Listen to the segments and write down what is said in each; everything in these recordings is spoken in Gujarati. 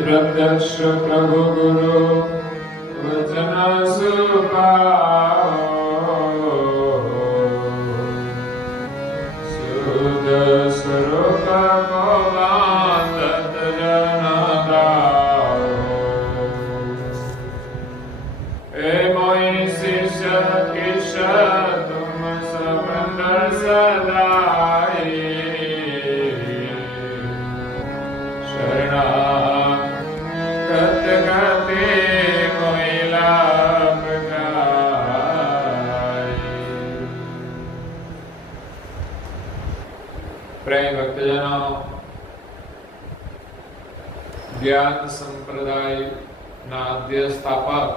प्रत्यक्ष प्रभु गुरु वचन सुपाओ, शुद्ध स्वरूप को बांधत जन गाओ। ए मोहि शिष्य किश तुम सब सदाई, शरणा प्रेम भक्तजनों, ज्ञान संप्रदाय ना आद्य स्थापक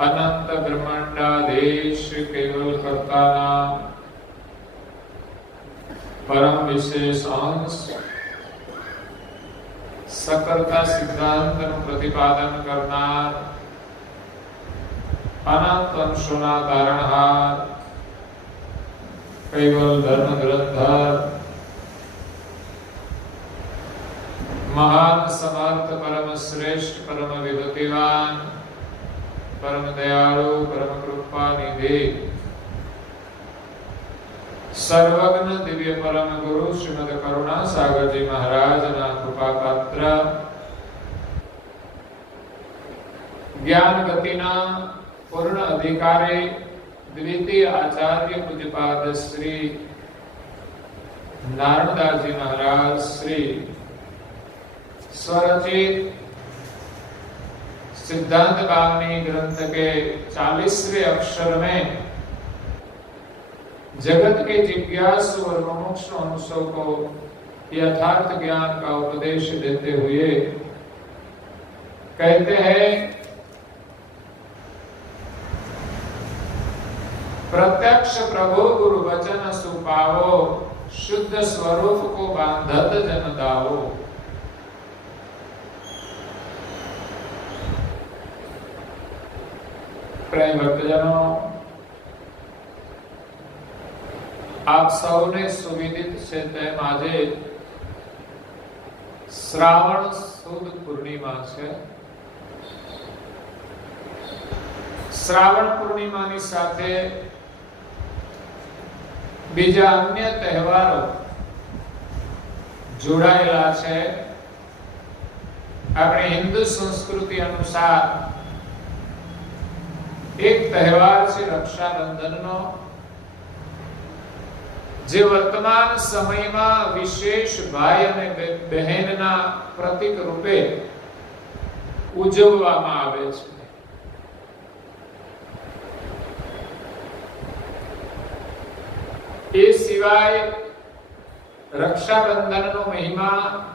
अनंत ब्रह्मांडाधीश केवल कर्ता परम विशेष अंश सकर्ता सिद्धांत प्रतिपादन करनार अनंत अंशोना तारणहार केवल धर्म ग्रंथर महान समर्थ परम श्रेष्ठ परम विभूतिवान परम दयालु परम कृपा निधि सर्वज्ञ दिव्य परम गुरु श्रीमद करुणा सागर जी महाराज ना कृपा पात्र ज्ञान गतिना पूर्ण अधिकारी द्वितीय आचार्य पूज्यपाद श्री नारायणदास जी महाराज श्री स्वरचित सिद्धांत कामनी ग्रंथ के 40वें अक्षर में जगत के जिज्ञासु और मुमुक्षु मनुष्यों को यथार्थ ज्ञान का उपदेश देते हुए कहते हैं, प्रत्यक्ष प्रभु गुरु वचन सुपावो, शुद्ध स्वरूप को बांधत जन दावो। प्रेम भक्तजनों, आप सौने सुविदित છે તેમ આજે શ્રાવણ સુદ પૂર્ણિમા છે। શ્રાવણ પૂર્ણિમાની સાથે બીજા અન્ય તહેવારો જોડાયેલા છે। આપણી હિન્દુ સંસ્કૃતિ અનુસાર એક તહેવાર છે રક્ષાબંધનનો, જે વર્તમાન સમયમાં વિશેષ ભાઈ અને બહેનના પ્રતીક રૂપે ઉજવવામાં આવે છે. એ સિવાય રક્ષાબંધનનો મહિમા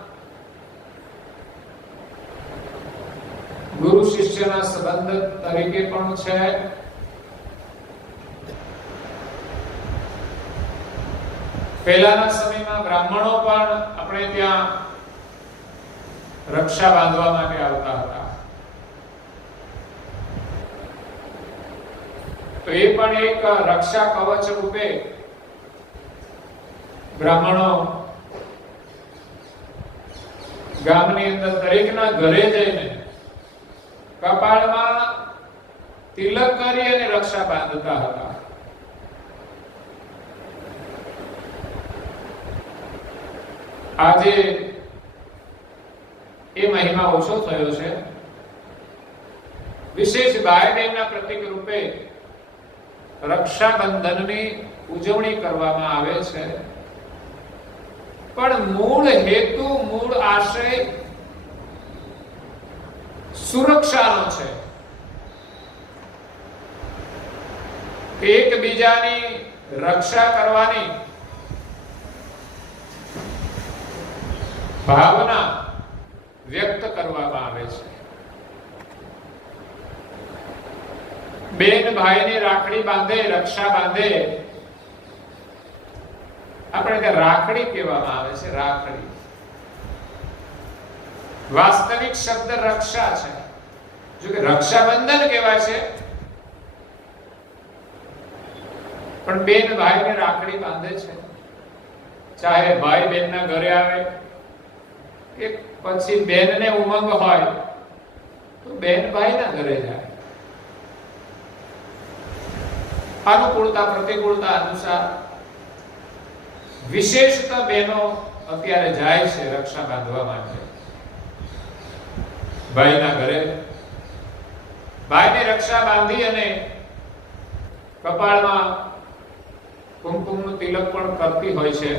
ગુરુ શિષ્યના સંબંધ તરીકે પણ છે. પહેલાના સમયમાં બ્રાહ્મણો પણ આપણે ત્યાં રક્ષા બાંધવા માટે આવતા હતા. તો એ પણ એક રક્ષા કવચ રૂપે બ્રાહ્મણો ગામની અંદર દરેકના ઘરે જઈને કપાળમાં તિલક કરી અને રક્ષા બાંધતા હતા. આજે એ મહિમા ઓછો થયો છે. વિશેષ ભાઈ બહેનના પ્રતીક રૂપે રક્ષાબંધનની ઉજવણી કરવામાં આવે છે. પણ મૂળ હેતુ, મૂળ આશય સુરક્ષાનો છે. એકબીજાની રક્ષા કરવાની ભાવના વ્યક્ત કરવામાં આવે છે. બેન ભાઈને રાખડી બાંધે, રક્ષા બાંધે. આપણે ત્યાં રાખડી કહેવામાં આવે છે. રાખડી વાસ્તવિક શબ્દ રક્ષા છે. જો કે રક્ષાબંધન કહેવાય છે, પણ બેન ભાઈને રાખડી બાંધે છે. ચાહે ભાઈ બેનના ઘરે આવે કે પછી બેનને ઉમંગ હોય તો બેન ભાઈના ઘરે જાય. અનુકૂળતા પ્રતિકૂળતા અનુસાર વિશેષતઃ બહેનો અત્યારે જાય છે રક્ષા બાંધવા માટે ભાઈના ઘરે. ભાઈને રક્ષા બાંધી અને કપાળમાં કુમકુમનું તિલક પણ કરતી હોય છે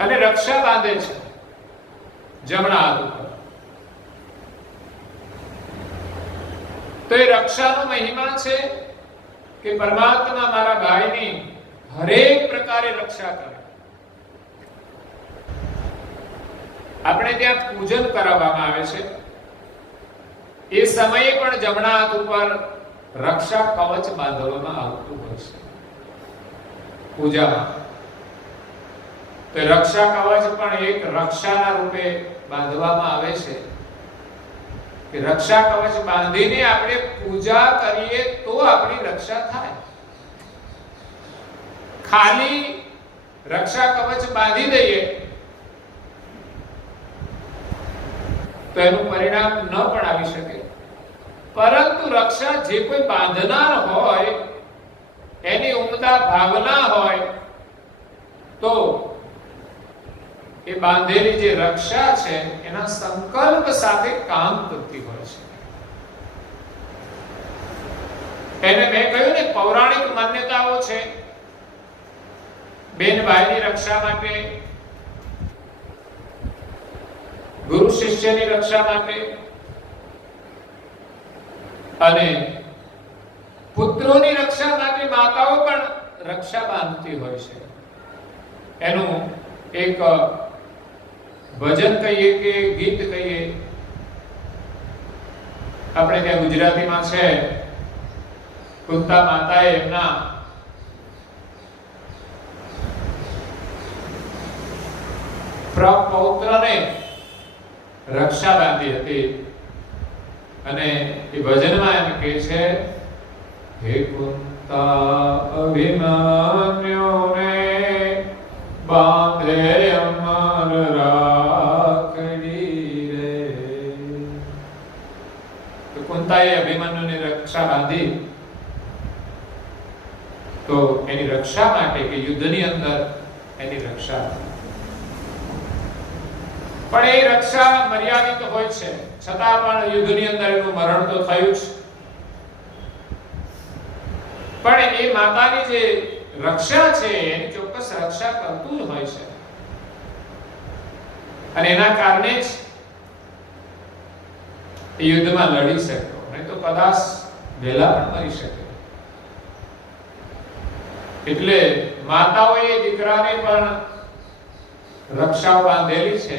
અને રક્ષા બાંધે છે જમણા હાથ ઉપર. તો એ રક્ષાનો મહિમા છે કે પરમાત્મા મારા ભાઈની હરેક પ્રકારે રક્ષા કરે. આપણે ત્યાં પૂજન કરાવવામાં આવે છે. એ સમયે પણ જમણા હાથ ઉપર રક્ષા કવચ બાંધવામાં આવતું હોય છે પૂજામાં. તો રક્ષા કવચ પણ એક રક્ષાના રૂપે બાંધવામાં આવે છે કે રક્ષા કવચ બાંધીને આપણે પૂજા કરીએ તો આપણી રક્ષા થાય. ખાલી રક્ષા કવચ બાંધી દઈએ તો એનું પરિણામ ન પણ આવી શકે. પરંતુ રક્ષા જે કોઈ બાંધનાર હોય એની ઉમદા ભાવના હોય તો એ બાંધેલી જે રક્ષા છે એના સંકલ્પ સાથે કામ કરતી હોય છે. એને મેં કહ્યું ને, પૌરાણિક માન્યતાઓ છે બેન ભાઈની રક્ષા માટે, ગુરુ શિષ્યની રક્ષા માટે અને પુત્રોની રક્ષા માટે માતાઓ પણ રક્ષા બાંધતી હોય છે. એનું એક ભજન કહીએ કે ગીત કહીએ, આપણે ત્યાં ગુજરાતીમાં છે. કુંતા માતાએ એમના પ્રપૌત્રને રક્ષા બાંધી હતી અને એ ભજનમાં એમ કહે છે, હે કુંતા અભિમન્યુને બાંધે અમર રાખડી રે. તો કુંતાએ અભિમન્યુની રક્ષા બાંધી. તો એની રક્ષા માટે કે યુદ્ધની અંદર એની રક્ષા, પણ એ રક્ષા મર્યાદિત હોય છે. છતાં પણ યુદ્ધની અંદર એનું મરણ તો થયું જ. પણ એ માતાની જે રક્ષા છે એની ચોક્કસ રક્ષા કરતું જ હોય છે, અને એના કારણે જ એ યુદ્ધમાં લડી શક્યો, નહીં તો કદાચ વહેલા પણ મરી શકે. એટલે માતાઓએ દીકરાને પણ રક્ષા બાંધેલી છે.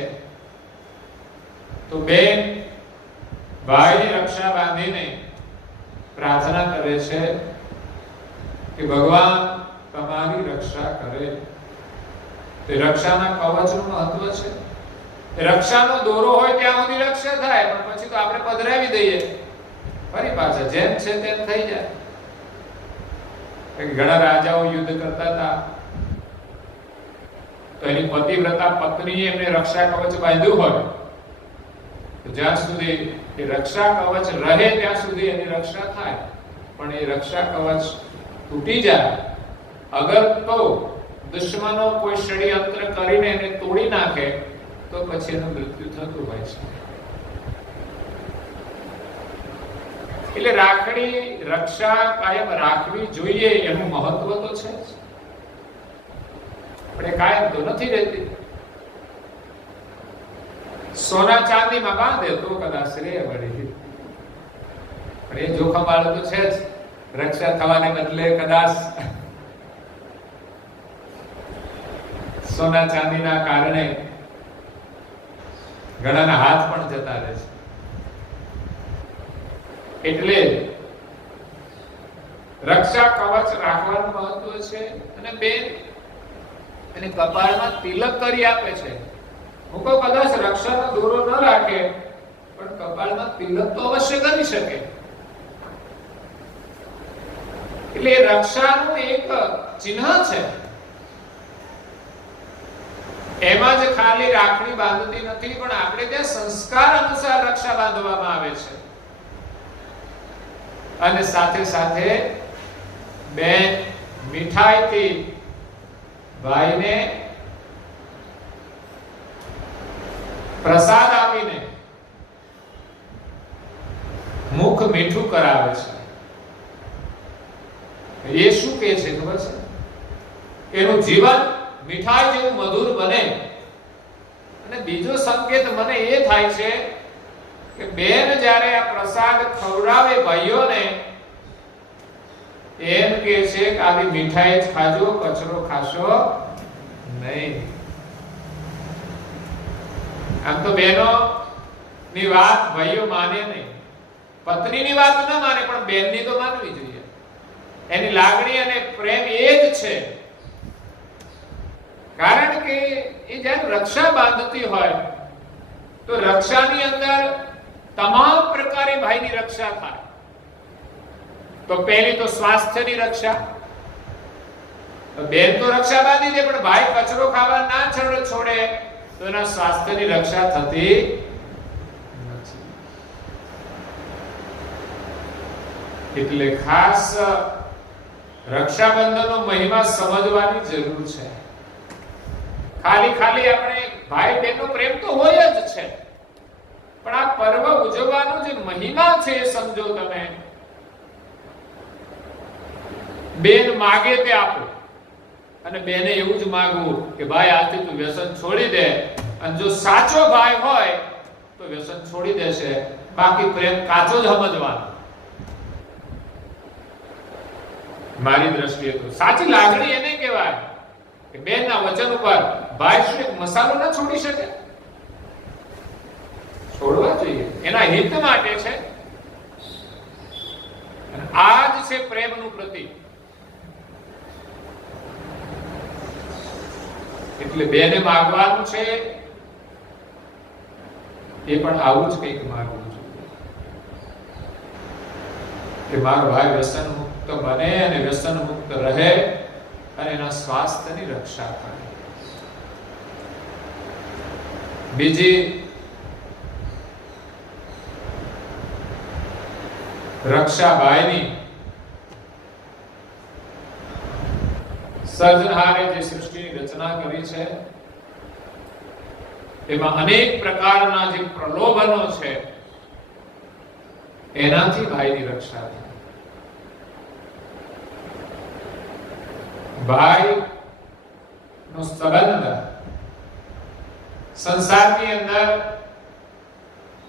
તો બેન ભાઈની રક્ષા બાંધીને પ્રાર્થના કરે છે કે ભગવાન તમારી રક્ષા કરે. તે રક્ષાના કવચનું મહત્વ છે. રક્ષાનો દોરો હોય ત્યાં સુધી રક્ષા થાય, પણ પછી તો આપણે પધરાવી દઈએ, ફરી પાછા જેમ છે તેમ થઈ જાય. ઘણા રાજાઓ યુદ્ધ કરતા હતા તો એની પતિવ્રતા પત્નીએ એમને રક્ષા કવચ બાંધ્યું હોય તો જ્યાં સુધી એ રક્ષા કવચ રહે ત્યાં સુધી એની રક્ષા થાય. પણ એ રક્ષા કવચ તૂટી જાય અગર તો દુશ્મનો કોઈ ષડયંત્ર કરીને એને તોડી નાખે તો પછી એનું મૃત્યુ થતું હોય છે. એટલે રાખડી રક્ષા કાયમ રાખવી જોઈએ એનું મહત્વ તો છે, પણ કાયમ તો નથી રહેતી. સોના ચાંદીમાં બાંધે તો કદાચ રે વળી, પણ એ જોખમ વાળું તો છે જ. રક્ષા થવાને બદલે કદાચ સોના ચાંદીના કારણે ઘણાના હાથ પણ જતા રહે છે. એટલે રક્ષા કવચ રાખવાનું મહત્વ છે. અને બેન એને કપાળમાં તિલક કરી આપે છે. હું કોઈ કદાચ રક્ષાનો દોરો ન રાખે પણ કપાળમાં તિલક તો અવશ્ય કરી શકે. એટલે રક્ષાનું એક ચિહ્ન છે. એમાં જ ખાલી રાખડી બાંધતી નથી, પણ આપણે ત્યાં સંસ્કાર અનુસાર રક્ષા બાંધવામાં આવે છે. અને સાથે સાથે બેન મીઠાઈથી ભાઈને પ્રસાદ આપીને મુખ મીઠું કરાવે છે. એ શું કહે છે ખબર છે? એનું જીવન મીઠાઈ જેવું મધુર બને. અને બીજો સંકેત મને એ થાય છે કે બેન જ્યારે આ પ્રસાદ ખવડાવે ભાઈઓને, એમ કહે છે કે આવી મીઠાઈ જ ખાજો, કચરો ખાશો નહીં. આમ તો બહેનો ની વાત ભાઈઓ માને નહીં, પત્નીની વાત ન માને, પણ બેનની તો માનવી જોઈએ. એની લાગણી અને પ્રેમ એ જ છે. કારણ કે એ જ્યારે રક્ષા બાંધતી હોય તો રક્ષાની અંદર તમામ પ્રકારે ભાઈની રક્ષા થાય. તો પહેલી તો સ્વાસ્થ્યની રક્ષા. બેન તો રક્ષા બાંધી દે, પણ ભાઈ કચરો ખાવા ના છોડે તો એના સ્વાસ્થ્યની રક્ષા થતી નથી. એટલે ખાસ રક્ષાબંધનનો મહિમા સમજવાની જરૂર છે. ખાલી આપણે ભાઈ બહેનનો પ્રેમ તો હોય જ છે, પણ આ પર્વ ઉજવવાનો જે મહિમા છે એ સમજો તમે. બેન માગે તે આપો, અને બેને એવું જ માંગવું કે ભાઈ આજથી તું વ્યસન છોડી દે. અને જો સાચો ભાઈ હોય તો વ્યસન છોડી દેશે, બાકી પ્રેમ કાચો જ સમજવાનો. મારી દ્રષ્ટિએ તો સાચી લાગણી એને કહેવાય કે બેનના વચન ઉપર ભાઈ શું એક મસાલો ના છોડી શકે? છોડવા જોઈએ, એના હિત માટે છે. આ જ છે પ્રેમનું પ્રતીક. એટલે બેને માગવાનું છે એ પણ આવું જ કંઈક માગવું જોઈએ કે મારો ભાઈ વ્યસન મુક્ત બને અને વ્યસન મુક્ત રહે અને એના સ્વાસ્થ્યની રક્ષા કરે. બીજી રક્ષા ભાઈની, સર્જનહારે જે સૃષ્ટિની રચના કરી છે એમાં અનેક પ્રકારના જે પ્રલોભનો છે એનાથી ભાઈની રક્ષા થાય. ભાઈ નો સંબંધ સંસારની અંદર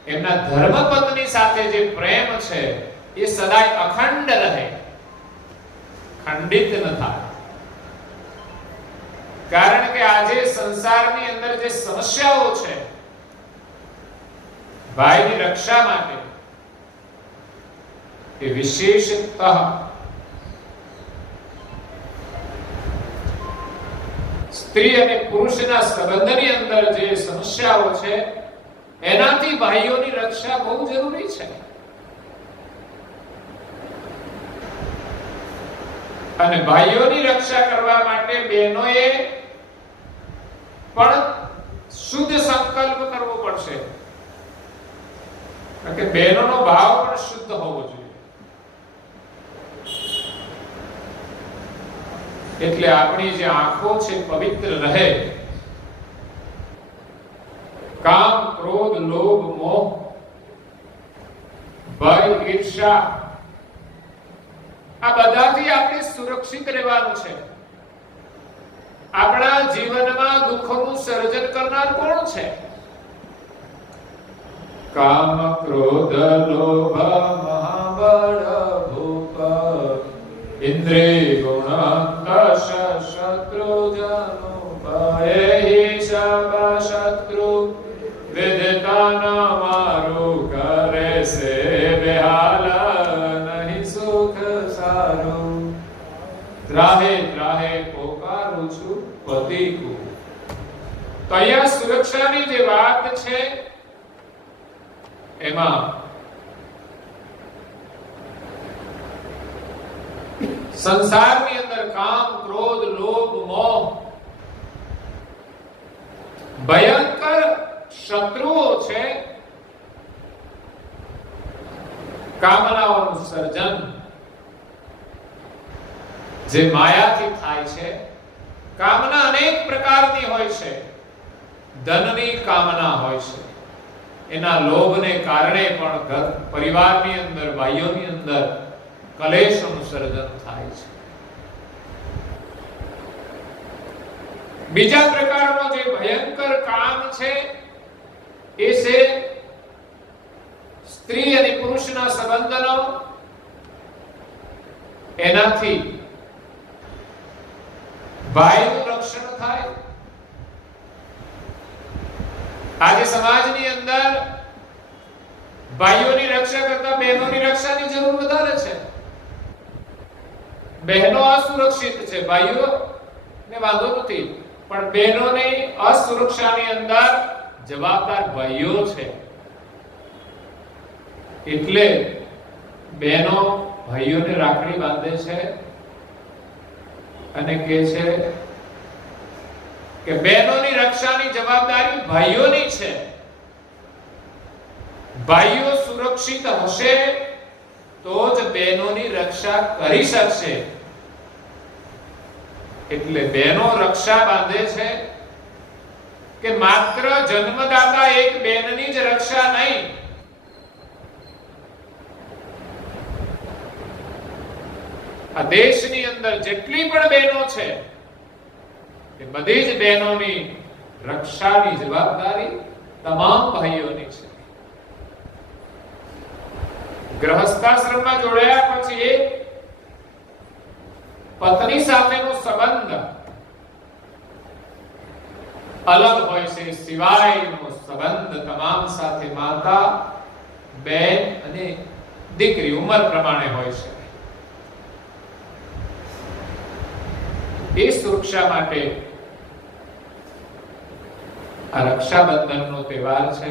એમના ધર્મપત્ની સાથે જે પ્રેમ છે એ સદાય અખંડ રહે, ખંડિત ન થાય. કારણ કે આજે સંસારની અંદર જે સમસ્યાઓ છે ભાઈની રક્ષા માટે એ વિશેષતઃ સ્ત્રી અને પુરુષના સંબંધની અંદર જે સમસ્યાઓ છે એનાથી ભાઈઓની રક્ષા બહુ જરૂરી છે. અને ભાઈઓની રક્ષા કરવા માટે બહેનોએ પણ શુદ્ધ સંકલ્પ કરવો પડશે. કારણ કે બહેનોનો ભાવ પણ શુદ્ધ હોવો જોઈએ. એટલે આપણી જે આંખો છે પવિત્ર રહે. કામ, ક્રોધ, લોભ, મોહ, ભય, ઈર્ષા આ બધાથી આપણે સુરક્ષિત રહેવાનું છે. આપણા જીવનમાં દુઃખોનું સર્જન કરનાર કોણ છે? કામ, ક્રોધ, લોભ, મહાબળ, ભૂપ, ઇન્દ્રિય, ગુણ, શત્રુ, જનો, ભય, શબ, શત્રુ, વિદતા મારું કરે છે બેહાલ, નહીં સુખ સારું. ત્રાહે ત્રાહે પોકારું છું પતિકુ. તો અહીંયા સુરક્ષાની જે વાત છે એમાં સંસારની અંદર કામ, ક્રોધ, લોભ, મોહ ભયંકર શત્રુઓ છે. કામનાઓનું સર્જન જે માયાથી થાય છે. કામના અનેક પ્રકારની હોય છે. ધનની કામના હોય છે. એના લોભને કારણે પણ ઘર પરિવારની અંદર, ભાઈઓની અંદર કલેશોનું સર્જન થાય છે. બીજા પ્રકારનો જે ભયંકર કામ છે એ છે સ્ત્રી અને પુરુષના સંબંધનો. એનાથી ભાઈનું રક્ષણ થાય. આજે સમાજની અંદર ભાઈઓની રક્ષા કરતા બહેનોની રક્ષાની જરૂર વધારે છે. બહેનો અસુરક્ષિત છે, ભાઈઓ ને વાંધો નથી, પણ બહેનોની અસુરક્ષાની અંદર જવાબદાર ભાઈઓ છે. એટલે બહેનો ભાઈઓને રાખડી બાંધે છે અને કહે છે કે બહેનોની રક્ષાની જવાબદારી ભાઈઓની છે. ભાઈઓ સુરક્ષિત હશે તો જ બહેનોની રક્ષા કરી શકશે. એટલે બહેનો રક્ષા બાંધે છે કે માત્ર જન્મદાતા એક બહેનની જ રક્ષા નહીં, આ દેશની અંદર જેટલી પણ બહેનો છે એ બધી જ બહેનોની રક્ષાની જવાબદારી તમામ ભાઈઓની છે. ગૃહસ્થાશ્રમમાં જોડાયા પછી પત્ની સાથેનો સંબંધ અલગ હોય છે. સિવાયનો સંબંધ તમામ સાથે માતા, બેન અને દીકરી ઉંમર પ્રમાણે હોય છે. એ સુરક્ષા માટે આ રક્ષાબંધનનો તહેવાર છે.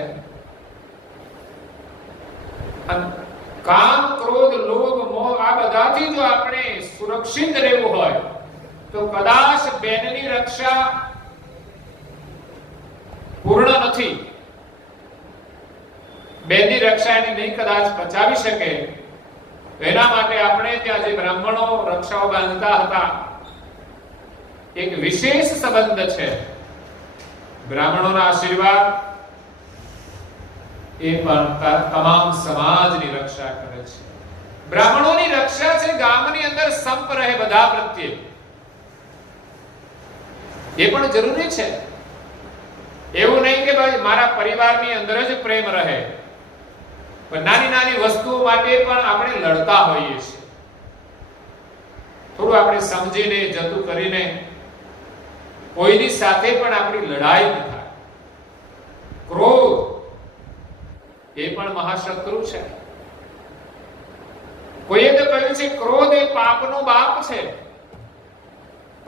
કામ, ક્રોધ, લોભ, મોહ આ બધાથી જો આપણે સુરક્ષિત રહેવું હોય તો કદાચ બેનની રક્ષા પૂર્ણ નથી. બેનની રક્ષા એની નહીં કદાચ બચાવી શકે. એના માટે આપણે ત્યાં જે બ્રાહ્મણો રક્ષાઓ બાંધતા હતા એક વિશેષ સંબંધ છે. બ્રાહ્મણોના આશીર્વાદ એ પણ તમામ સમાજની રક્ષા કરે છે. બ્રાહ્મણોની રક્ષા છે ગામની અંદર સંપ રહે બધા પ્રત્યે, એ પણ જરૂરી છે. એવું નહીં કે ભાઈ મારા પરિવારની અંદર જ પ્રેમ રહે, પણ નાની નાની વસ્તુઓ માટે પણ આપણે લડતા હોઈએ છીએ. થોડું આપણે સમજીને જતું કરીને કોઈની સાથે પણ આપણી લડાઈ ન થાય. ક્રોધ એ પણ મહાશત્રુ છે. કોઈએ તો કહ્યું છે ક્રોધ એ પાપનો બાપ છે.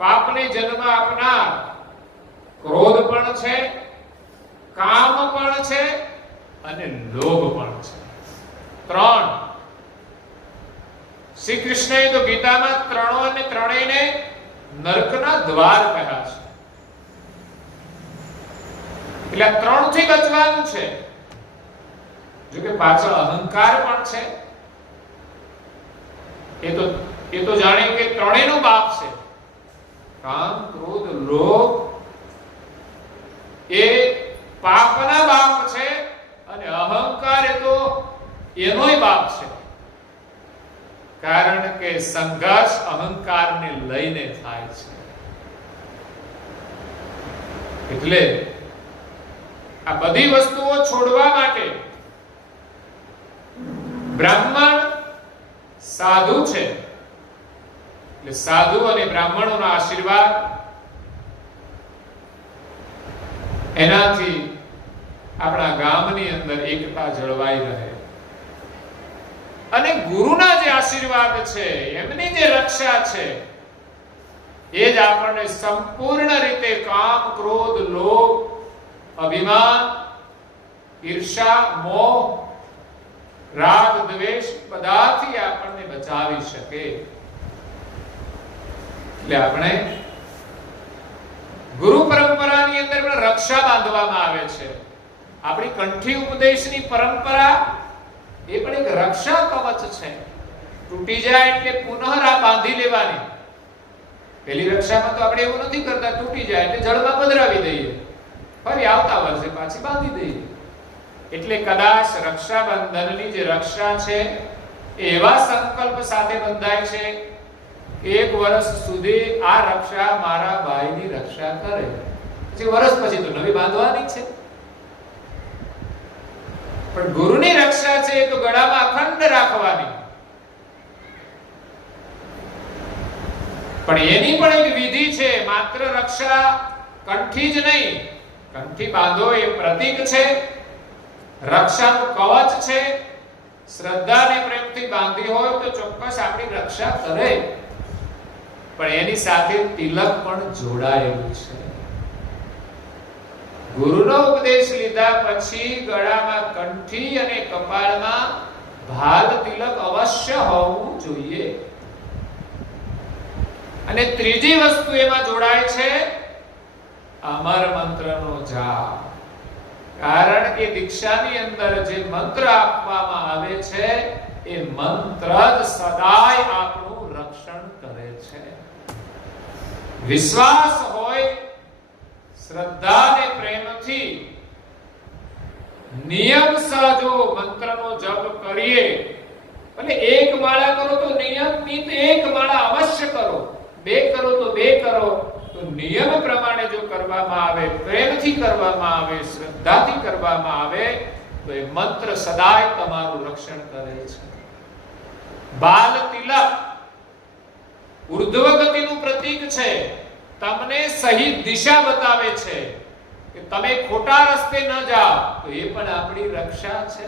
પાપને જન્મ આપનાર ક્રોધ પણ છે, કામ પણ છે અને લોભ પણ છે. ત્રણ. શ્રી કૃષ્ણએ તો ગીતામાં ત્રણેયને નરકના દ્વાર કહ્યા છે. એટલે ત્રણથી બચવાનું છે. જો કે પાછળ અહંકાર પણ છે. એ તો જાણે કે ત્રણેયનો બાપ છે. કામ, ક્રોધ, લોભ એ પાપના બાપ છે અને અહંકાર એ તો એનોય બાપ છે. કારણ કે સંઘર્ષ અહંકારને લઈને થાય છે. એટલે આ બધી વસ્તુઓ છોડવા માટે બ્રાહ્મણ સાધુ છે. એટલે સાધુ અને બ્રાહ્મણોનો આશીર્વાદ, એનાથી આપણા ગામની અંદર એકતા જળવાઈ રહે. અને ગુરુના જે આશીર્વાદ છે, એમની જે રક્ષા છે, એ જ આપણને સંપૂર્ણ રીતે કામ, ક્રોધ, લોભ, અભિમાન, ઈર્ષા, મોહ, રાગ, દ્વેષ બધાથી આપણને બચાવી શકે. એટલે આપણે ગુરુ પરંપરાની અંદર પણ રક્ષા બાંધવામાં આવે છે. આપણી કંઠી ઉપદેશની પરંપરા એ પણ એક રક્ષા કવચ છે. તૂટી જાય એટલે પુનઃ બાંધી લેવાની. પેલી રક્ષામાં તો આપણે એવું નથી કરતા, તૂટી જાય એટલે જળમાં પધરાવી દઈએ, ફરી આવતા વર્ષે પાછી બાંધી દઈએ. એટલે કદાચ રક્ષાબંધનની જે રક્ષા છે એવા સંકલ્પ સાથે બંધાય છે, એક વર્ષ સુધી આ રક્ષા મારા ભાઈની રક્ષા કરે, પછી વર્ષ પછી તો નવી બાંધવાની છે. પણ ગુરુની રક્ષા છે એ તો ગળામાં અખંડ રાખવાની. પણ એની પણ એક વિધિ છે. માત્ર રક્ષા કંઠી જ નહીં, કંઠી બાંધો એ પ્રતીક છે, રક્ષાનું કવચ છે. શ્રદ્ધા અને પ્રેમથી બાંધી હોય તો ચોક્કસ આપણી રક્ષા કરે. પણ એની સાથે તિલક પણ જોડાયેલું છે. ગુરુનો ઉપદેશ લીધા પછી ગળામાં કંઠી અને કપાળમાં ભાલ તિલક અવશ્ય હોવું જોઈએ. અને ત્રીજી વસ્તુ એમાં જોડાય છે અમર મંત્રનો જાપ. કારણ કે દીક્ષાની અંદર જે મંત્ર આપવામાં આવે છે એ મંત્ર જ સદાય આપણું રક્ષણ કરે છે. વિશ્વાસ હોય, શ્રદ્ધા અને પ્રેમથી નિયમસર જો મંત્રનો જપ કરીએ, એટલે એક માળા કરો તો નિયમિત એક માળા અવશ્ય કરો, બે કરો તો બે કરો, તો નિયમ પ્રમાણે જો કરવામાં આવે, પ્રેમથી કરવામાં આવે, શ્રદ્ધાથી કરવામાં આવે તો એ મંત્ર સદાય તમારું રક્ષણ કરે છે. બાલ તિલક ઉર્ધ્વ ગતિનું પ્રતીક છે. તમને સહી દિશા બતાવે છે કે તમે ખોટા રસ્તે ન જાઓ, તો એ પણ આપણી રક્ષા છે.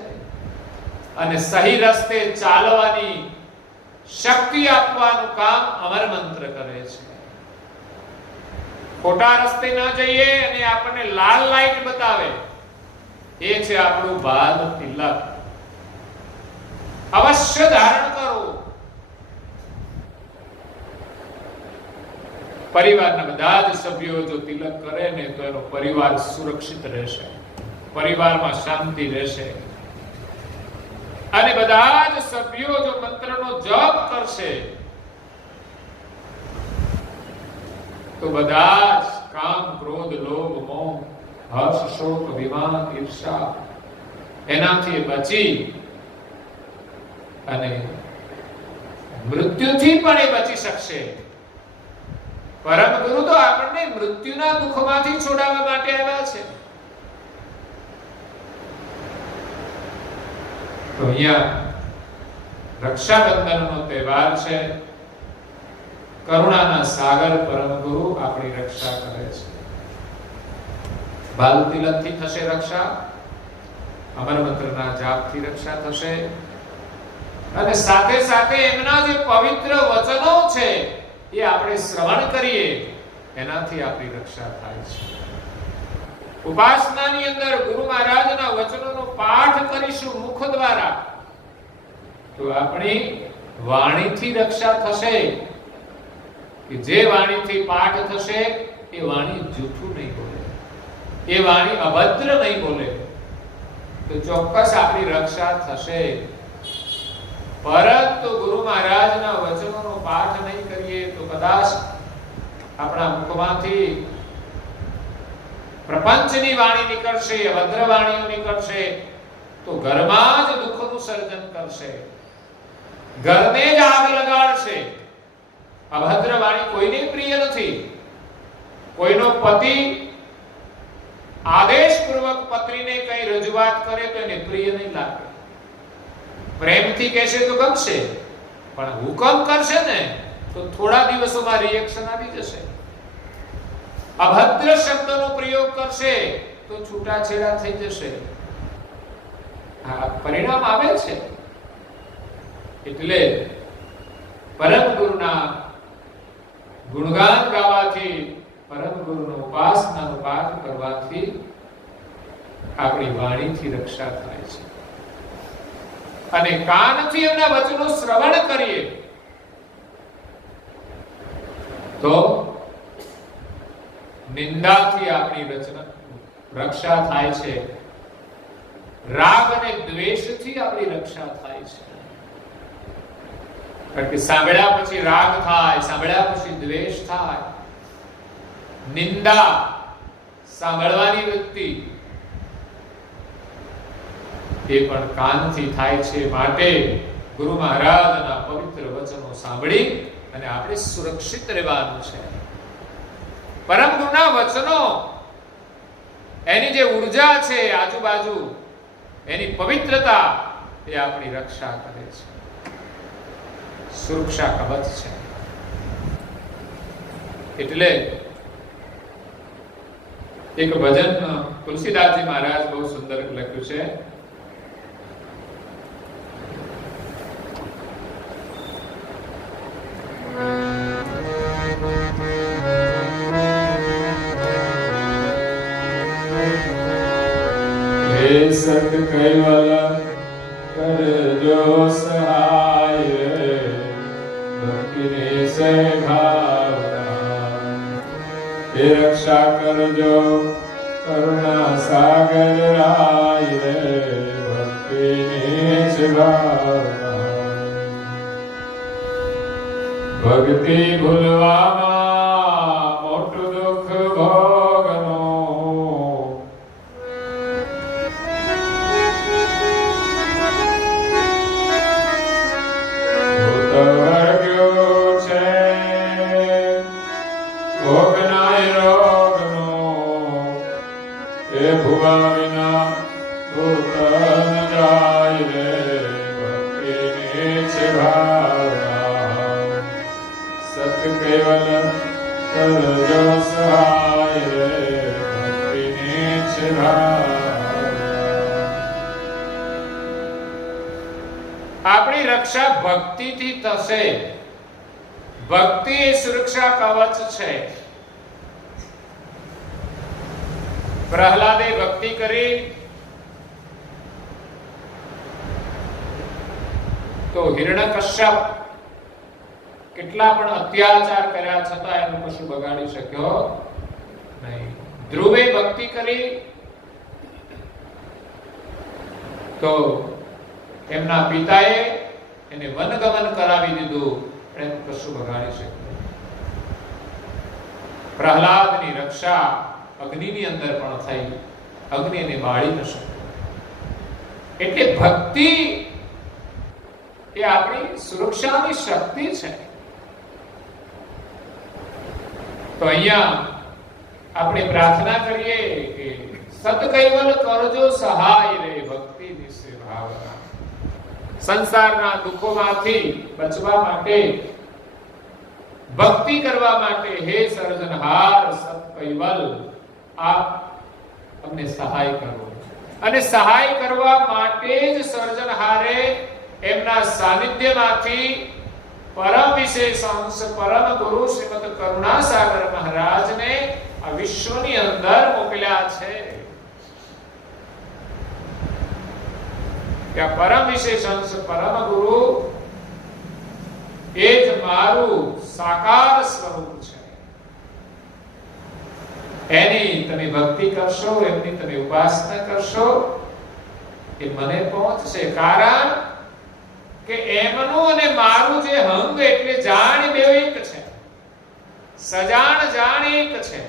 અને સહી રસ્તે ચાલવાની શક્તિ આપવાનું કામ અમર મંત્ર કરે છે. ખોટા રસ્તે ન જઈએ અને આપણને લાલ લાઈટ બતાવે, એ છે આપણું બાલ તિલક. અવશ્ય ધારણ કરો. પરિવારના બધા જ સભ્યો જો તિલક કરે ને તો એનો પરિવાર સુરક્ષિત રહેશે, પરિવારમાં શાંતિ રહેશે. અને બધા જ સભ્યો જો મંત્રનો જપ કરશે તો બધા જ કામ, ક્રોધ, લોભ, મોહ, હર્ષ, શોક, અભિમાન, ઈર્ષા એનાથી બચી અને મૃત્યુથી પણ એ બચી શકશે. પરમ ગુરુ તો આપણને મૃત્યુના દુઃખમાંથી છોડાવવા માટે આવ્યા છે. તો અહીંયા રક્ષાબંધનનો તહેવાર છે. કરુણાના સાગર પરમ ગુરુ આપણી રક્ષા કરે છે. બાલ તિલકથી થશે રક્ષા, અમર મંત્રના જાપથી રક્ષા થશે, અને સાથે સાથે એમના જે પવિત્ર વચનો છે એ આપણે શ્રવણ કરીએ એનાથી આપણી રક્ષા થાય છે. ઉપાસનાની અંદર ગુરુ મહારાજના વચનોનો પાઠ કરીશું મુખ દ્વારા તો આપણી વાણીથી રક્ષા થશે. કે જે વાણીથી પાઠ થશે એ વાણી જૂઠું નહીં બોલે, એ વાણી અભદ્ર નહીં બોલે, તો ચોક્કસ આપણી રક્ષા થશે. પરંતુ ગુરુ મહારાજના વચનોનો પાઠ નહીં કરીએ તો કદાચ આપણા મુખમાંથી પ્રપંચની વાણી નીકળશે, અભદ્ર વાણીઓ નીકળશે, તો ઘરમાં જ દુઃખનું સર્જન કરશે, ઘરને જ આગ લગાડશે. અભદ્ર વાણી કોઈને પ્રિય નથી. કોઈનો પતિ આદેશપૂર્વક પત્નીને કઈ રજૂઆત કરે તો એને પ્રિય નહીં લાગે. પ્રેમથી કહેશે તો ગમશે, પણ હુકમ કરશે ને તો થોડા દિવસોમાં રિએક્શન આવી જશે. અભદ્ર શબ્દનો પ્રયોગ કરશે તો છૂટાછેડા થઈ જશે. આ પરિણામ આવે છે. એટલે પરમ ગુરુના ગુણગાન ગાવાથી, પરમ ગુરુનો ઉપાસનાનો પાઠ કરવાથી આપણી વાણીથી રક્ષા થાય છે. અને કાનથી એમના વચનો શ્રવણ કરીએ તો નિંદાથી આપણી રક્ષા થાય છે. રાગ અને દ્વેષથી આપણી રક્ષા થાય છે. કારણ કે સાંભળ્યા પછી રાગ થાય, સાંભળ્યા પછી દ્વેષ થાય. નિંદા સાંભળવાની વૃત્તિ એ પણ કાનથી થાય છે. માટે ગુરુ મહારાજના પવિત્ર વચનો સાંભળી અને આપણે સુરક્ષિત રહેવાનું છે. પરમ ગુરુના વચનો, એની જે ઉર્જા છે આજુબાજુ, એની પવિત્રતા એ આપણી રક્ષા કરે છે, સુરક્ષા કવચ છે. એટલે એક ભજન તુલસીદાસજી મહારાજ બહુ સુંદર લખ્યું છે. હે સત કૈવલ કરજો સહાય, ભક્તિની સે ભાવના, હે રક્ષા કરજો કરુણા સાગર રાય, ભક્તિની સ ભાવના. ભક્તિ ભૂલવામાં મોટું દુઃખ ભોગનો, વિના ભૂતન જાય રે, ભક્તિની છે ભાવના. સત કેવલ કરજો સહાય રે, ભક્તિની છે ભાવના. આપણી રક્ષા ભક્તિથી થશે. ભક્તિ એ સુરક્ષા કવચ છે. પ્રહલાદે ભક્તિ કરી તો હિરણ્યકશ્યપ કેટલા પણ અત્યાચાર કર્યા છતાં એનું કશું બગાડી શક્યો નહીં. ધ્રુવે ભક્તિ કરી તો એમના પિતાએ એને વનગમન કરાવી દીધું, એનું કશું બગાડી શક્યું. પ્રહલાદની રક્ષા અગ્નિની અંદર પણ થઈ, અગ્નિ એને બાળી ન શકે. એટલે ભક્તિ એ આપણી સુરક્ષાની શક્તિ છે. તો અહીંયા આપણે પ્રાર્થના કરીએ કે સતકૈવલ કરજો સહાય રે ભક્તિ વિશે ભાવના. સંસારના દુઃખોમાંથી બચવા માટે, ભક્તિ કરવા માટે હે સર્જનહાર સતકૈવલ આપ અમને સહાય કરો. અને સહાય કરવા માટે જ સર્જનહારે એમના સાનિધ્યમાંથી પરમ વિશેષ અંશ પરમ ગુરુ શ્રીમદ કરુણાસાગર મહારાજને આ વિશ્વની અંદર મોકલ્યા છે. કે પરમ વિશેષ અંશ પરમ ગુરુ એ જ મારું સાકાર સ્વરૂપ છે. એની તમે ભક્તિ કરશો, એમની તમે ઉપાસના કરશો, એ મને પહોંચશે. કારણ કે એમનું અને મારું જે હંગ એટલે જાણ બે એક છે, સજાણ જાણ એક છે.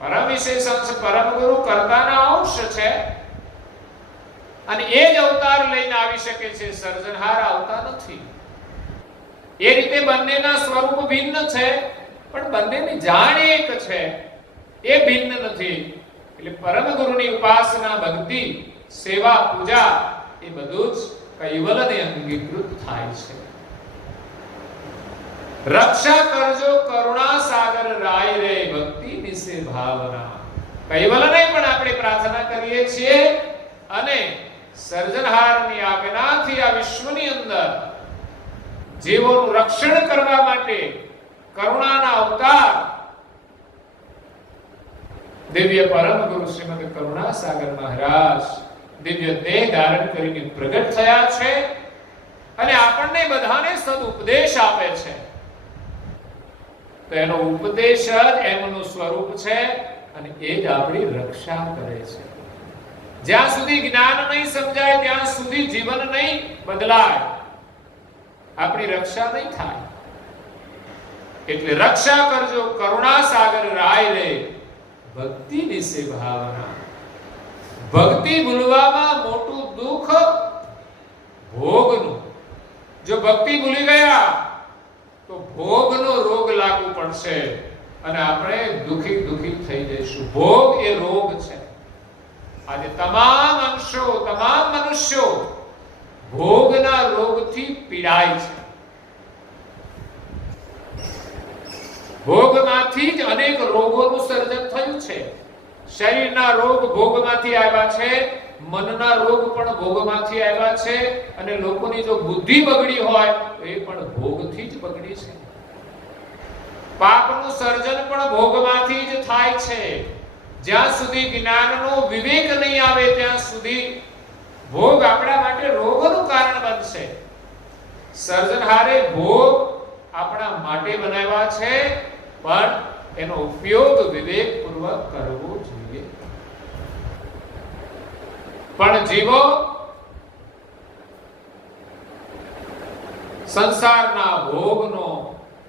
પરમ વિશેષ અંશ પરમ ગુરુ કર્તાના અંશ છે અને એ જ અવતાર લઈને આવી શકે છે. સર્જનહાર આવતા નથી. એ રીતે બંનેના સ્વરૂપ ભિન્ન છે પણ બંનેની જાણ એક છે, એ ભિન્ન નથી. એટલે પરમ ગુરુની ઉપાસના, ભક્તિ, સેવા, પૂજા એ બધું જ કૈવલને અંગીકૃત થાય છે. રક્ષા કરજો કરુણા સાગર રાય રે ભક્તિ વિશે ભાવના. કૈવલને પણ આપણે પ્રાર્થના કરીએ છીએ અને સર્જનહારની આજ્ઞાથી આ વિશ્વની અંદર જીવોનું રક્ષણ કરવા માટે કરુણાના અવતાર દિવ્ય પરમ ગુરુ શ્રીમદ કરુણાસાગર મહારાજ દિવ્ય દેહ ધારણ કરીને પ્રગટ થયા છે અને આપણને બધાને સદુપદેશ આપે છે. તો એનો ઉપદેશ જ એમનું સ્વરૂપ છે અને એ જ આપણી રક્ષા કરે છે. જ્યાં સુધી જ્ઞાન નહીં સમજાય ત્યાં સુધી જીવન નહીં બદલાય, આપણી રક્ષા નહીં થાય. એટલે રક્ષા કરજો કરુણા સાગર રાય રે ભક્તિ વિશે ભાવના. ભક્તિ ભૂલવામાં મોટું દુઃખ ભોગનું. જો ભક્તિ ભૂલી ગયા તો ભોગનો રોગ લાગુ પડશે અને આપણે દુખી થઈ જઈશું. ભોગ એ રોગ છે. આજે તમામ અંશો, તમામ મનુષ્યો ભોગના રોગથી પીડાય છે. ભોગમાંથી જ અનેક રોગોનું સર્જન થયું છે. શરીરના રોગ ભોગમાંથી આવ્યા છે, મનના રોગ પણ ભોગમાંથી આવ્યા છે અને લોકોની જો બુદ્ધિ બગડી હોય તો એ પણ ભોગથી જ બગડી છે. પાપનું સર્જન પણ ભોગમાંથી જ થાય છે. જ્યાં સુધી જ્ઞાનનો વિવેક નહીં આવે ત્યાં સુધી ભોગ આપણા માટે રોગનું કારણ બનશે. સર્જનહારે ભોગ આપણા માટે બનાવ્યા છે પણ એનો ઉપયોગ વિવેકપૂર્વક કરવો જોઈએ. પણ જીવો સંસારના ભોગનો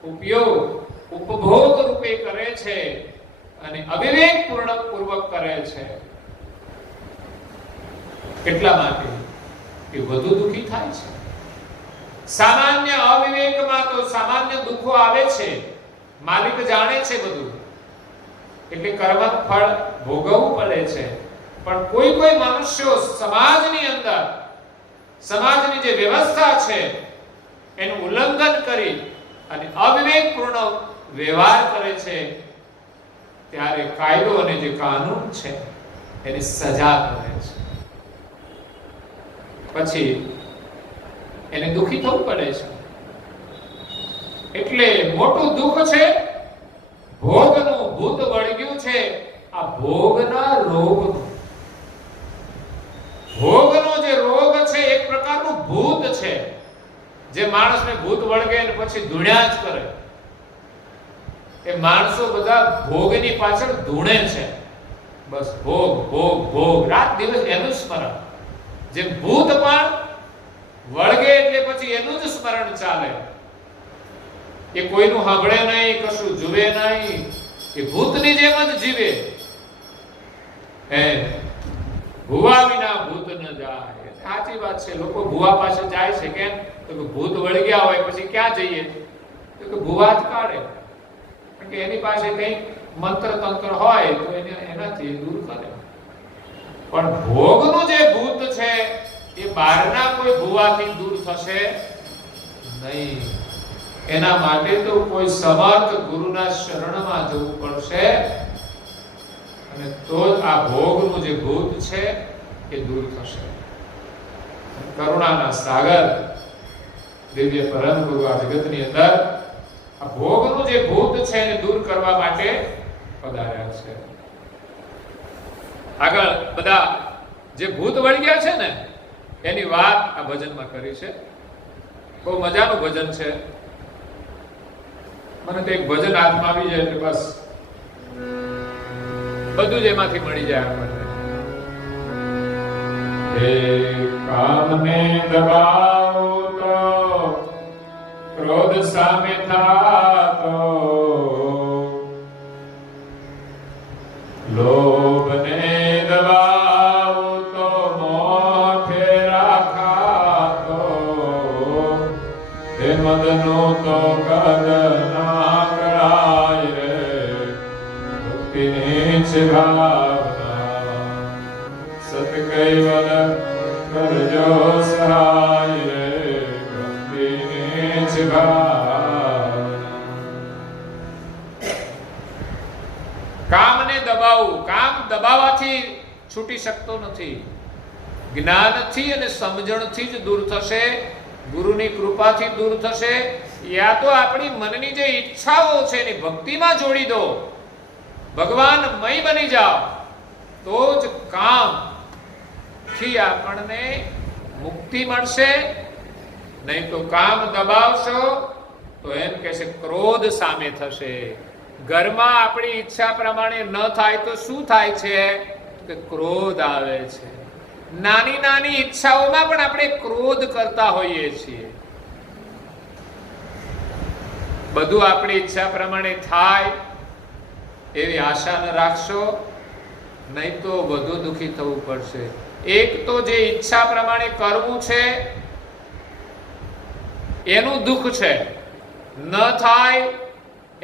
ઉપયોગ ઉપભોગ રૂપે કરે છે અને અવિવેકપૂર્વક કરે છે. એટલા માટે એ વધુ દુઃખી થાય છે. સામાન્ય અવિવેકમાં તો સામાન્ય દુઃખો આવે છે, માલિક જાણે છે બધું, એટલે કર્મનું ફળ ભોગવવું પડે છે. પણ કોઈ મનુષ્યો સમાજની અંદર, સમાજની જે વ્યવસ્થા છે એનું ઉલ્લંઘન કરી અને અવિવેકપૂર્ણ વ્યવહાર કરે છે ત્યારે કાયદો અને જે કાનૂન છે એની સજા કરે છે. પછી એને દુઃખી થવું પડે છે. એટલે મોટું દુઃખ છે, ભોગનું ભૂત વળગ્યું છે. આ ભોગના રોગનું, ભોગનો જે રોગ છે એક પ્રકારનું ભૂત છે જે માણસને ભૂત વળગે અને પછી ધૂણ્યા જ કરે. એ માણસો બધા ભોગની પાછળ ધૂણે છે. બસ ભોગ ભોગ ભોગ, રાત દિવસ એનું સ્મરણ. જે ભૂત પણ વળગે એટલે પછી એનું જ સ્મરણ ચાલે. એ કોઈનું સાંભળે નહીં, કશું જુએ નહીં, એ ભૂતની જેમ જ જીવે. ભૂવા વિના ભૂત ન જાય. સાચી વાત છે. લોકો ભુવા પાસે જાય છે કેમ? તો કે ભૂત વળગ્યા હોય પછી ક્યાં જઈએ? તો કે ભુવા જ કાઢે. કારણ કે એની પાસે કંઈક મંત્ર તંત્ર હોય તો એનાથી દૂર કરે. પણ ભોગનું જે ભૂત છે એ બહારના કોઈ ભુવાથી દૂર થશે નહીં. એના માટે તો કોઈ સમર્થ ગુરુના શરણમાં જવું પડશે અને તો જ આ ભોગનું જે ભૂત છે એ દૂર થશે. કરુણાના સાગર દિવ્ય પરમ ગુરુ આ જગતની અંદર આ ભોગનું જે ભૂત છે એને દૂર કરવા માટે પધાર્યા છે. આગળ બધા જે ભૂત વળગ્યા છે ને એની વાત આ ભજનમાં કરી છે. બહુ મજાનું ભજન છે. મને તો એક ભજન હાથમાં આવી જાય એટલે બસ બધું જ એમાંથી મળી જાય આપણને. હે કામને દબાવો તો ક્રોધ સામે થાતો, લોભને દબાવો તો મોઠે રાખાતો, તે મદનો તો કદ ના કળાય રે, ભક્તિની છે ભાવના સત કૈવલ કરજો સહાય રે, ભક્તિની છે ભાવના. કામને દબાવવું, કામ દબાવવાથી છૂટી શકતો નથી. જ્ઞાનથી અને સમજણથી જ દૂર થશે, ગુરુની કૃપાથી દૂર થશે. યા તો આપણી મનની જે ઈચ્છાઓ છે એની ભક્તિમાં જોડી દો, ભગવાનમય બની જાઓ, તો જ કામ થી આપણને મુક્તિ મળશે. નહીં તો કામ દબાવશો તો એમ કહેશે ક્રોધ સામે થશે. ઘરમાં આપણી ઈચ્છા પ્રમાણે ન થાય તો શું થાય છે કે ક્રોધ આવે છે. નાની નાની ઈચ્છાઓમાં પણ આપણે ક્રોધ કરતા હોઈએ છીએ. બધું આપણી ઈચ્છા પ્રમાણે થાય એવી આશા ન રાખશો, નહીં તો બધું દુઃખી થવું પડશે. એક તો જે ઈચ્છા પ્રમાણે કરવું છે એનું દુઃખ છે, ન થાય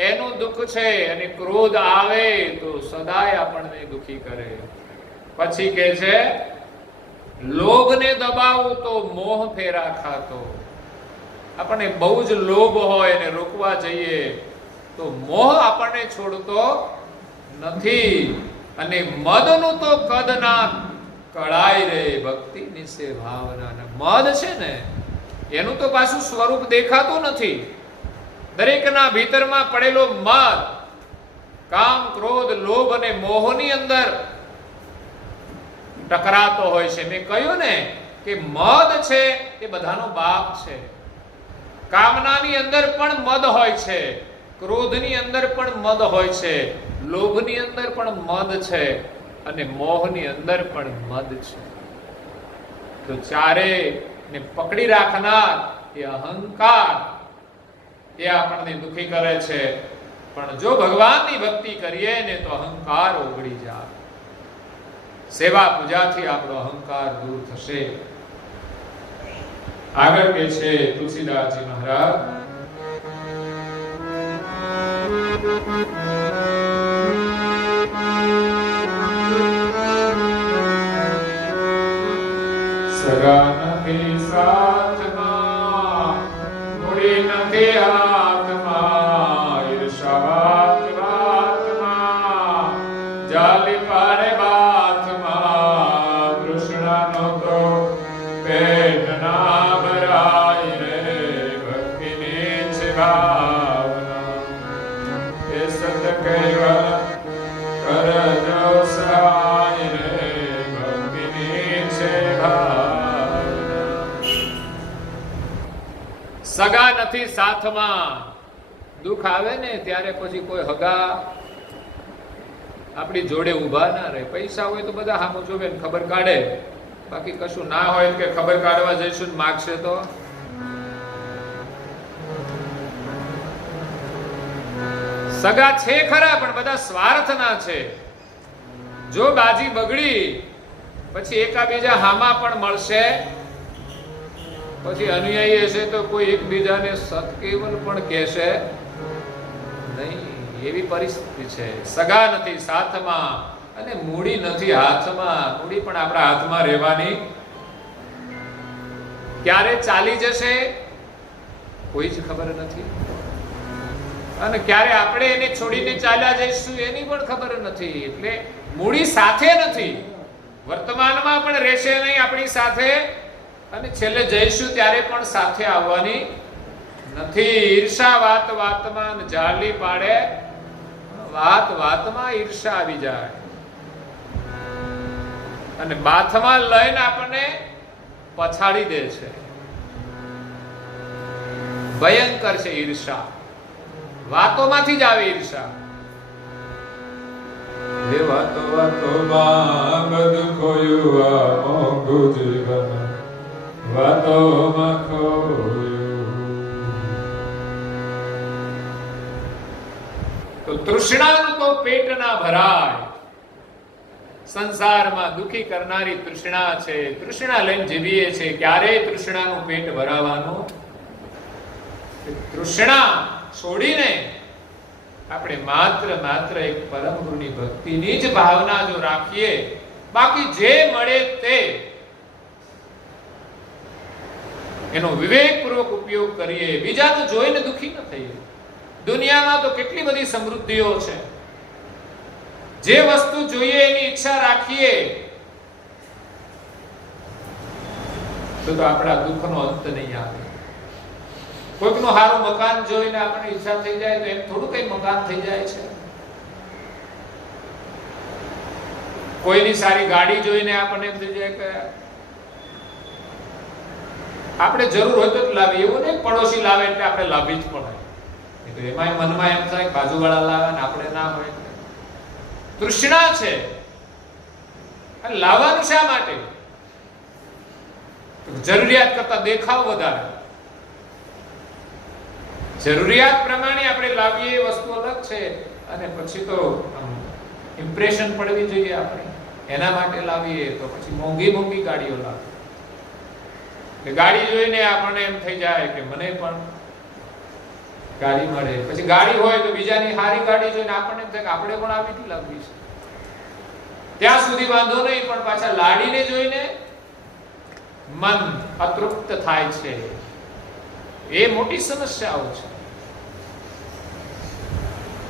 એનું દુઃખ છે, અને ક્રોધ આવે તો સદાય આપણને દુઃખી કરે. પછી કે છે લોભને દબાવું તો મોહ ફેરા ખાતો. આપણને બહુ જ લોભ હોય અને રોકવા જઈએ તો મોહ આપણને છોડતો નથી. અને મદનું તો કદ ના કળાય રે, ભક્તિની છે ભાવના. મદ છે ને એનું તો પાછું સ્વરૂપ દેખાતું નથી. દરેકના ભીતરમાં પડેલો મદ કામ ક્રોધ લોભ અને મોહની અંદર ટકરાતો હોય છે. મેં કહ્યું ને કે મદ છે એ બધાનો બાપ છે. કામનાની અંદર પણ મદ હોય છે, ક્રોધની અંદર પણ મદ હોય છે, લોભની અંદર પણ મદ છે, અને મોહની અંદર પણ મદ છે. તો ચારે ને પકડી રાખનાર એ અહંકાર એ આપણને દુઃખી કરે છે. પણ જો ભગવાનની ભક્તિ કરીએ ને તો અહંકાર ઓગળી જાય. સેવા પૂજાથી આપણો અહંકાર દૂર થશે. આગળ કે છે તુલસીદાસજી મહારાજ, સગા નથી સાથમાં, મૂડી નથી હાથમાં, ઈર્ષા વાતમાં, જાલી પાડે બાથમાં, કૃષ્ણનો તો પેટ ના ભરાય રે, ભક્તિની છે ભાવના એ સત કૈવલ કરજો સહાય રે, ભક્તિની છે ભાવના. સગા નથી સાથમાં. દુઃખ આવે ને ત્યારે પછી કોઈ હગા આપણી જોડે ઊભા ના રહે. પૈસા હોય તો બધા સામું જોવે ને ખબર કાઢે, બાકી કશું ના હોય કે ખબર કાઢવા જઈશું ને માગશે તો સગા છે ખરા પણ બધા સ્વાર્થના છે. જો બાજી બગડી પછી એકાબીજા હામાં પણ મળશે, પછી અનુયાયી હશે તો કોઈ એકબીજાને સત્કેવલ પણ કહેશે નહીં. એવી પરિસ્થિતિ છે. સગા નથી સાથમાં અને મૂડી નથી હાથમાં. મૂડી પણ આપણા હાથમાં રહેવાની, ક્યારે ચાલી જશે કોઈ જ ખબર નથી, અને ક્યારે આપણે એને છોડીને ચાલ્યા જઈશું એની પણ ખબર નથી. એટલે મૂડી સાથે નથી, વર્તમાનમાં પણ રહેશે નહીં આપણી સાથે, અને છેલ્લે જઈશું ત્યારે પણ સાથે આવવાની નથી. ઈર્ષા વાત વાતમાં જાળી પાડે, વાત વાતમાં ઈર્ષા આવી જાય અને બાથમાં લઈને આપણને પછાડી દે છે. ભયંકર છે ઈર્ષા, વાતોમાંથી જ આવે ઈર્ષા. એ વાતો વાતોમાં બધું ખોયું, આ મોંઘું જીવન વાતોમાં ખોયું. તો તૃષ્ણાનું તો પેટ ના ભરાય. સંસારમાં દુખી કરનારી તૃષ્ણા છે. તૃષ્ણા લઈને જીવીએ છે, ક્યારેય તૃષ્ણાનું પેટ ભરાવાનું. તૃષ્ણા છોડીને આપણે માત્ર એક પરમ ગુરુની ભક્તિની જ ભાવના જો રાખીએ, બાકી જે મળે તે એનો વિવેકપૂર્વક ઉપયોગ કરીએ, બીજાનું જોઈને દુખી ન થઈએ. દુનિયામાં તો કેટલી બધી સમૃદ્ધિઓ છે. જે વસ્તુ જોઈએ એની ઈચ્છા રાખીએ તો આપણા દુઃખનો અંત નહીં આવે. કોઈકનું સારું મકાન જોઈને આપણને ઈચ્છા થઈ જાય તો એમ થોડું કઈ મકાન થઈ જાય છે. કોઈની સારી ગાડી જોઈને આપણને એમ થઈ જાય કે આપણે જરૂર હોય તો જ લાવીએ. એવું નહીં પડોશી લાવે એટલે આપણે લાવી જ પડે. તો એમાં મનમાં એમ થાય બાજુવાળા લાવે ને આપણે ના હોય. તૃષ્ણા છે, અને લાવવાનું શા માટે? જરૂરિયાત કરતા દેખાવ વધારે. જરૂરિયાત પ્રમાણે આપણે લાવીએ વસ્તુ અલગ છે, અને પછી તો ઇમ્પ્રેશન પડવી જોઈએ આપણે, એના માટે લાવીએ તો પછી મોંઘી ગાડીઓ લાવીએ. ગાડી જોઈને આપણને એમ થઈ જાય કે મને પણ ગાડી મળે. પછી ગાડી હોય તો બીજાની સારી ગાડી જોઈને આપણને એમ થાય કે આપણે પણ આવી જ લાવવી છે. ત્યાં સુધી વાંધો નહીં, પણ પાછા લાડીને જોઈને મન અતૃપ્ત થાય છે. એ મોટી સમસ્યાઓ છે.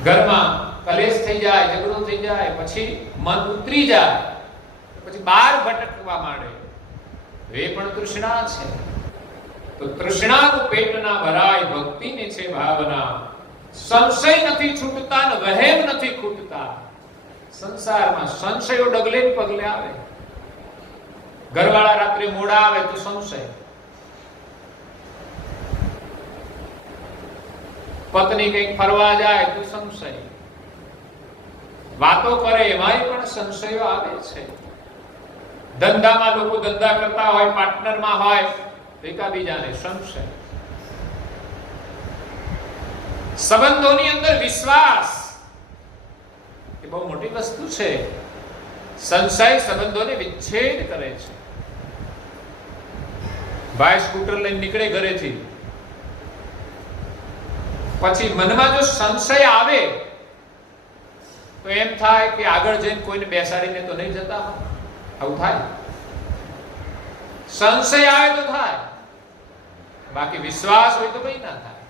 ઘરમાં કલેશ થઈ જાય, ઝઘડો થઈ જાય, પછી મન ઉતરી જાય, પછી બહાર ભટકવા માંડે. એ પણ તૃષ્ણા છે. તો તૃષ્ણાનું પેટ ના ભરાય, ભક્તિની છે ભાવના. સંશય નથી છૂટતા ને વહેમ નથી ખૂટતા. સંસારમાં સંશયો ડગલે ને પગલે આવે. ઘરવાળા રાત્રે મોડા આવે તો સંશય, પત્ની કંઈક ફરવા જાય તો સંશય, વાતો કરે એમાંય પણ સંશયો આવે છે. ધંધામાં લોકો ધંધા કરતા હોય, પાર્ટનરમાં હોય તો એકાબીજાને સંશય. સંબંધોની અંદર વિશ્વાસ એ બહુ મોટી વસ્તુ છે. સંશય સંબંધોને વિચ્છેદ કરે છે. ભાઈ સ્કૂટર લઈને નીકળે ઘરેથી, પછી મનમાં જો સંશય આવે તો એમ થાય કે આગળ જઈને કોઈને બેસાડીને તો નહીં જતા. આવું થાય. સંશય આવે તો થાય, બાકી વિશ્વાસ હોય તો કઈ ના થાય.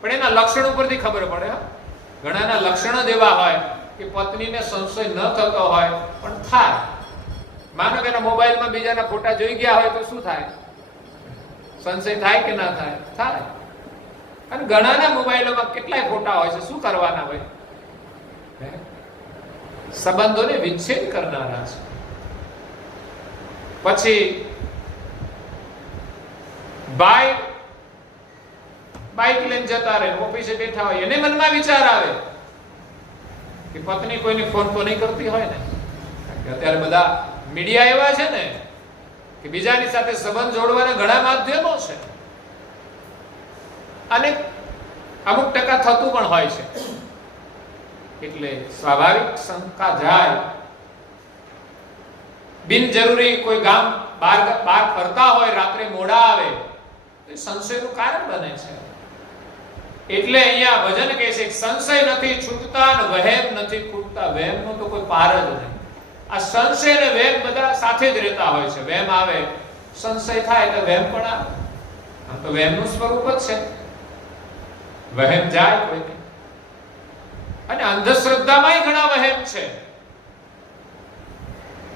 પણ એના લક્ષણો પરથી ખબર પડે. ઘણાના લક્ષણો જ એવા હોય કે પત્નીને સંશય ન થતો હોય પણ થાય. માનો કે એના મોબાઈલમાં બીજાના ફોટા જોઈ ગયા હોય તો શું થાય? સંશય થાય કે ના થાય? થાય. અને ઘણાના મોબાઈલોમાં કેટલાય ફોટા હોય છે, શું કરવાના હોય? સંબંધોને વિચ્છેદ કરનારા છે. પછી ભાઈ બાઇક લઈને જતા રહે, ઓફિસે બેઠા હોય, એને મનમાં વિચાર આવે કે પત્ની કોઈને ફોન તો નહીં કરતી હોય ને. અત્યારે બધા મીડિયા એવા છે ને કે બીજાની સાથે સંબંધ જોડવાના ઘણા માધ્યમો છે, અને અમુક ટકા થતું પણ હોય છે. એટલે સ્વાભાવિક શંકા જાય. બિનજરૂરી કોઈ ગામ બહાર ફરતા હોય, રાત્રે મોડા આવે, તો એ સંશયનું કારણ બને છે. એટલે અહીંયા ભજન કહે છે સંશય નથી છૂટતા ને વહેમ નથી ખૂટતા. વહેમનો તો કોઈ પાર જ નહીં. આ સંશય ને વહેમ બધા સાથે જ રહેતા હોય છે. વહેમ આવે, સંશય થાય એટલે વહેમ પણ આવે. આમ તો વહેમનું સ્વરૂપ જ છે. વહેમ જાય કોઈ નહીં. અને અંધશ્રદ્ધામાંય ઘણા વહેમ છે.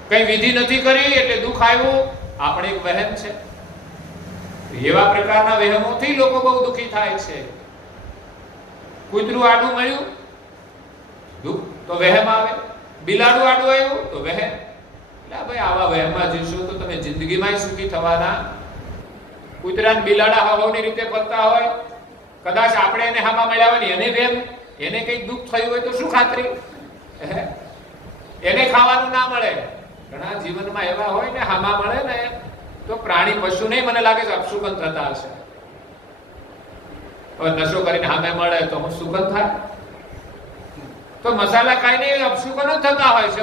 કઈ વિધિ નથી કરી એટલે દુઃખ આવ્યું, આપણે એક વહેમ છે. એવા પ્રકારના વહેમોથી લોકો બહુ દુઃખી થાય છે. કૂતરું આડું મળ્યું દુઃખ તો વહેમ આવે, બિલાડું આડું આવ્યું તો વહેમ. એટલે ભાઈ આવા વહેમમાં જીવશો તો તમે જિંદગીમાં સુખી થવાના. કૂતરા ને બિલાડા હવાની રીતે ફરતા હોય, કદાચ આપણે એને હામાં મળ્યા હોય ને એને વહેમ, એને કઈક દુઃખ થયું હોય તો શું ખાતરી? એને ખાવાનું ના મળે. ઘણા જીવનમાં એવા હોય ને હામાં મળે ને તો પ્રાણી પશુ નહીં, મને લાગે છે અપશુકન થતા હશે. હવે નશો કરીને હામે મળે તો હું સુગંધ થાય? તો મસાલા ખાઈને અપશુકન જ થતા હોય છે.